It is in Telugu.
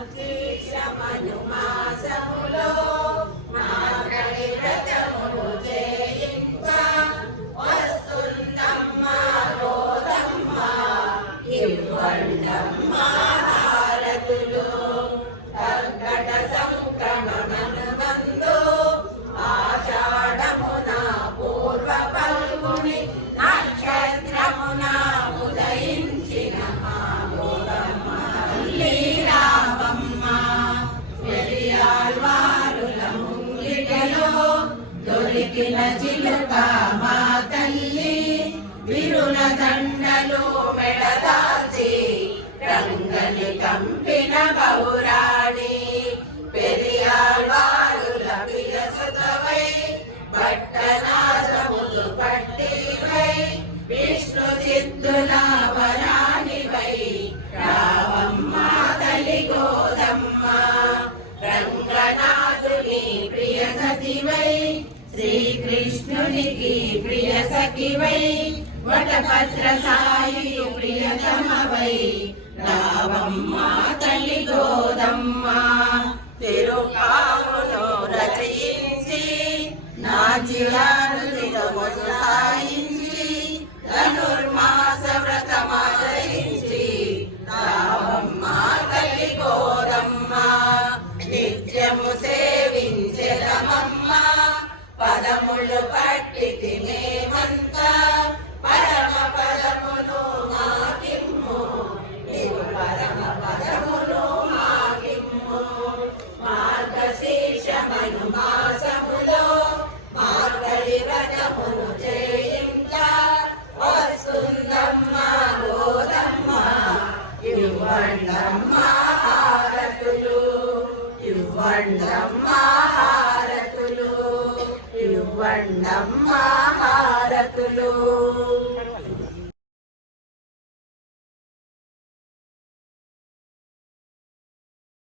Thank you. దొరికిన చిలుక మా తల్లి విరుల దండలు మెడదాల్చి రంగని కంపిన గౌరాణి పెరియాళ్వారుల విరసుతవై పట్టనాదములు పట్టివై విష్ణు చిత్తుల వరాణివై రావమ్మ తల్లి గోదమ్మ రంగనాథుని ప్రియ సతివై శ్రీకృష్ణునికి ప్రియ సఖివై వటపత్ర సాయి ప్రియతమవై. రావమ్మ తల్లి గోదమ్మ తిరుకామును రచయించి నా జిల్లా పదములు పట్టి తినేమంతా పరమ పదమును మాకిమ్ము నీవు పరమ పదమును మాకిమ్ము మార్గశీర్షమను మాసములో మార్గళి వ్రతమును చేయించ వస్తుందమ్మ గోదమ్మ ఇవ్వండమ్మ హారతులు ఇవ్వండమ్మ హారతులు మహారతులు.